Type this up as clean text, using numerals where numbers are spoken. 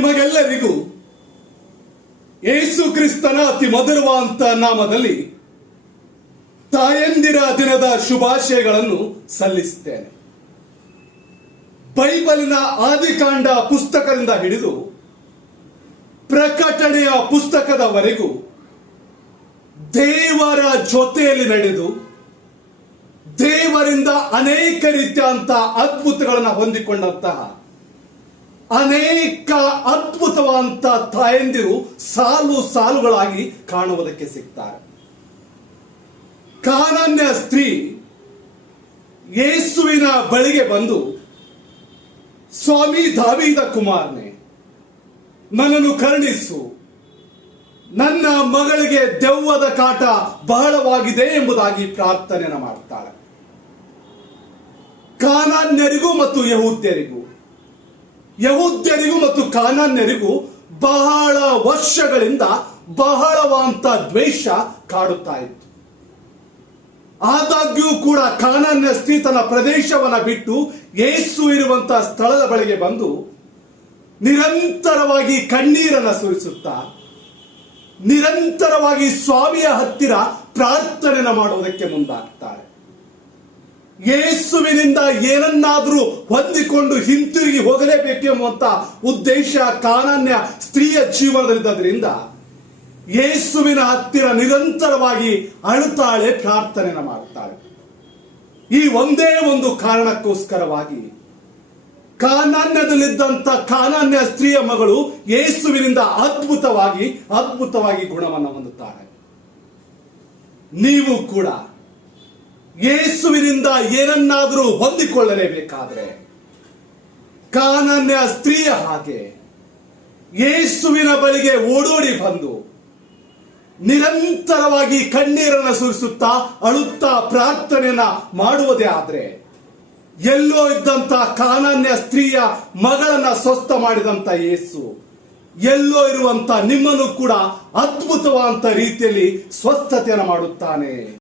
ನಿಮಗೆಲ್ಲರಿಗೂ ಯೇಸು ಕ್ರಿಸ್ತನ ಅತಿ ಮಧುರವಾದಂತ ನಾಮದಲ್ಲಿ ತಾಯಂದಿರ ದಿನದ ಶುಭಾಶಯಗಳನ್ನು ಸಲ್ಲಿಸುತ್ತೇನೆ. ಬೈಬಲಿನ ಆದಿಕಾಂಡ ಪುಸ್ತಕದಿಂದ ಹಿಡಿದು ಪ್ರಕಟಣೆಯ ಪುಸ್ತಕದವರೆಗೂ ದೇವರ ಜೊತೆಯಲ್ಲಿ ನಡೆದು ದೇವರಿಂದ ಅನೇಕ ರೀತಿಯಂತ ಅದ್ಭುತಗಳನ್ನು ಹೊಂದಿಕೊಂಡಂತಹ ಅನೇಕ ಅದ್ಭುತವಾದಂತ ತಾಯಂದಿರು ಸಾಲು ಸಾಲುಗಳಾಗಿ ಕಾಣುವುದಕ್ಕೆ ಸಿಗ್ತಾರೆ. ಕಾನಾನ್ಯ ಸ್ತ್ರೀ ಯೇಸುವಿನ ಬಳಿಗೆ ಬಂದು, ಸ್ವಾಮಿ ದಾವೀದ ಕುಮಾರನೇ, ನನ್ನನ್ನು ಕರುಣಿಸು, ನನ್ನ ಮಗಳಿಗೆ ದೆವ್ವದ ಕಾಟ ಬಹಳವಾಗಿದೆ ಎಂಬುದಾಗಿ ಪ್ರಾರ್ಥನೆಯನ್ನು ಮಾಡ್ತಾಳೆ. ಕಾನಾನ್ಯರಿಗೂ ಮತ್ತು ಯಹೂದ್ಯರಿಗೂ ಮತ್ತು ಕಾನಾನ್ಯರಿಗೂ ಬಹಳ ವರ್ಷಗಳಿಂದ ಬಹಳವಾದಂತ ದ್ವೇಷ ಕಾಡುತ್ತಾ ಇತ್ತು. ಆದಾಗ್ಯೂ ಕೂಡ ಕಾನಾನ್ಯ ಸ್ತ್ರೀ ತನ್ನ ಪ್ರದೇಶವನ್ನ ಬಿಟ್ಟು ಯೇಸು ಇರುವಂತಹ ಸ್ಥಳದ ಬಳಿಗೆ ಬಂದು ನಿರಂತರವಾಗಿ ಕಣ್ಣೀರನ್ನ ಸುರಿಸುತ್ತಾ ನಿರಂತರವಾಗಿ ಸ್ವಾಮಿಯ ಹತ್ತಿರ ಪ್ರಾರ್ಥನೆಯನ್ನು ಮಾಡುವುದಕ್ಕೆ ಮುಂದಾಗ್ತಾಳೆ. ಯೇಸುವಿನಿಂದ ಏನನ್ನಾದರೂ ಹೊಂದಿಕೊಂಡು ಹಿಂತಿರುಗಿ ಹೋಗಲೇಬೇಕೆಂಬುವಂತ ಉದ್ದೇಶ ಕಾನಾನ್ಯ ಸ್ತ್ರೀಯ ಜೀವನದಲ್ಲಿದ್ದರಿಂದ ಯೇಸುವಿನ ಹತ್ತಿರ ನಿರಂತರವಾಗಿ ಅಳುತ್ತಾಳೆ, ಪ್ರಾರ್ಥನೆಯನ್ನು ಮಾಡುತ್ತಾಳೆ. ಈ ಒಂದೇ ಒಂದು ಕಾರಣಕ್ಕೋಸ್ಕರವಾಗಿ ಕಾನಾನ್ಯದಲ್ಲಿದ್ದಂತ ಕಾನಾನ್ಯ ಸ್ತ್ರೀಯ ಮಗಳು ಯೇಸುವಿನಿಂದ ಅದ್ಭುತವಾಗಿ ಗುಣವನ್ನು ಹೊಂದುತ್ತಾಳೆ. ನೀವು ಕೂಡ ಯೇಸುವಿನಿಂದ ಏನನ್ನಾದರೂ ಹೊಂದಿಕೊಳ್ಳಲೇಬೇಕಾದ್ರೆ ಕಾನಾನ್ಯ ಸ್ತ್ರೀಯ ಹಾಗೆ ಯೇಸುವಿನ ಬಳಿಗೆ ಓಡೋಡಿ ಬಂದು ನಿರಂತರವಾಗಿ ಕಣ್ಣೀರನ್ನು ಸುರಿಸುತ್ತಾ ಅಳುತ್ತಾ ಪ್ರಾರ್ಥನೆಯನ್ನ ಮಾಡುವುದೇ ಆದ್ರೆ ಎಲ್ಲೋ ಇದ್ದಂತ ಕಾನಾನ್ಯ ಸ್ತ್ರೀಯ ಮಗಳನ್ನ ಸ್ವಸ್ಥ ಮಾಡಿದಂತ ಯೇಸು ಎಲ್ಲೋ ಇರುವಂತ ನಿಮ್ಮನ್ನು ಕೂಡ ಅದ್ಭುತವಾದಂತ ರೀತಿಯಲ್ಲಿ ಸ್ವಸ್ಥತೆಯನ್ನು ಮಾಡುತ್ತಾನೆ.